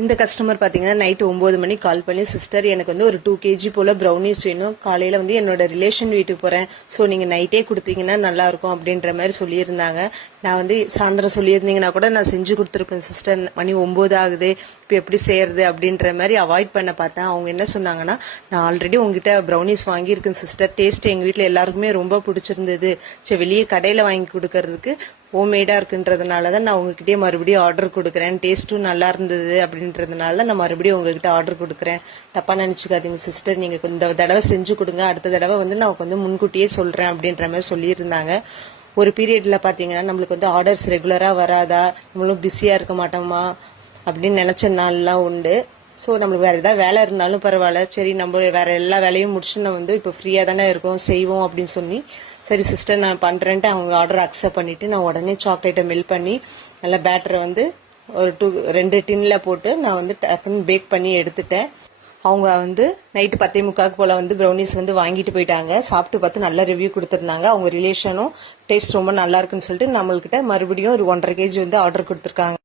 இந்த கஸ்டமர் பாத்தீங்கன்னா நைட் 9 மணிக்கு கால் பண்ணி, சிஸ்டர் எனக்கு வந்து ஒரு 2 kg போல ப்ரௌனிஸ் வேணும், காலையில வந்து என்னோட ரிலேஷன் வீட்டுக்கு போறேன், ஸோ நீங்க நைட்டே கொடுத்தீங்கன்னா நல்லா இருக்கும் அப்படின்ற மாதிரி சொல்லியிருந்தாங்க. நான் வந்து சாயந்தரம் சொல்லியிருந்தீங்கன்னா கூட நான் செஞ்சு கொடுத்துருப்பேன் சிஸ்டர், மணி 9 ஆகுது, இப்போ எப்படி செய்யறது அப்படின்ற மாதிரி அவாய்ட் பண்ண பார்த்தேன். அவங்க என்ன சொன்னாங்கன்னா, நான் ஆல்ரெடி உங்ககிட்ட ப்ரௌனிஸ் வாங்கியிருக்கேன் சிஸ்டர், டேஸ்ட் எங்க வீட்டில் எல்லாருக்குமே ரொம்ப பிடிச்சிருந்தது, சரி வெளியே கடையில் வாங்கி கொடுக்கறதுக்கு ஹோம்மேடா இருக்குன்றதுனால தான் நான் உங்ககிட்டயே மறுபடியும் ஆர்டர் கொடுக்குறேன், டேஸ்ட்டும் நல்லா இருந்தது அப்படின்றதுனால நான் மறுபடியும் உங்ககிட்ட ஆர்டர் கொடுக்குறேன், தப்பா நினைச்சுக்காதீங்க சிஸ்டர், நீங்க இந்த தடவை செஞ்சு கொடுங்க, அடுத்த தடவை வந்து நான் வந்து முன்கூட்டியே சொல்றேன் அப்படின்ற மாதிரி சொல்லியிருந்தாங்க. ஒரு பீரியட்ல பாத்தீங்கன்னா நம்மளுக்கு வந்து ஆர்டர்ஸ் ரெகுலரா வராதா, நம்மளும் பிஸியா இருக்க மாட்டோமா அப்படின்னு நினைச்ச நாள்லாம் உண்டு. ஸோ நம்மளுக்கு வேற ஏதாவது வேலை இருந்தாலும் பரவாயில்ல, சரி நம்ம வேற எல்லா வேலையும் முடிச்சு நம்ம வந்து இப்போ ஃப்ரீயா தானே இருக்கோம், செய்வோம் அப்படின்னு சொல்லி, சரி சிஸ்டர் நான் பண்றேன்ட்டு அவங்க ஆர்டர் அக்செப்ட் பண்ணிட்டு நான் உடனே சாக்லேட்டை மெல்ட் பண்ணி நல்லா பேட்டரை வந்து ஒரு 2 டின்ல போட்டு நான் வந்து டக்குன்னு பேக் பண்ணி எடுத்துட்டேன். அவங்க வந்து நைட்டு 10:45 போல வந்து ப்ரௌனிஸ் வந்து வாங்கிட்டு போயிட்டாங்க. சாப்பிட்டு பார்த்து நல்ல ரிவ்யூ கொடுத்துருந்தாங்க. அவங்க ரிலேஷனும் டேஸ்ட் ரொம்ப நல்லா இருக்குன்னு சொல்லிட்டு நம்மள்கிட்ட மறுபடியும் ஒரு 1.5 kg வந்து ஆர்டர் கொடுத்துருக்காங்க.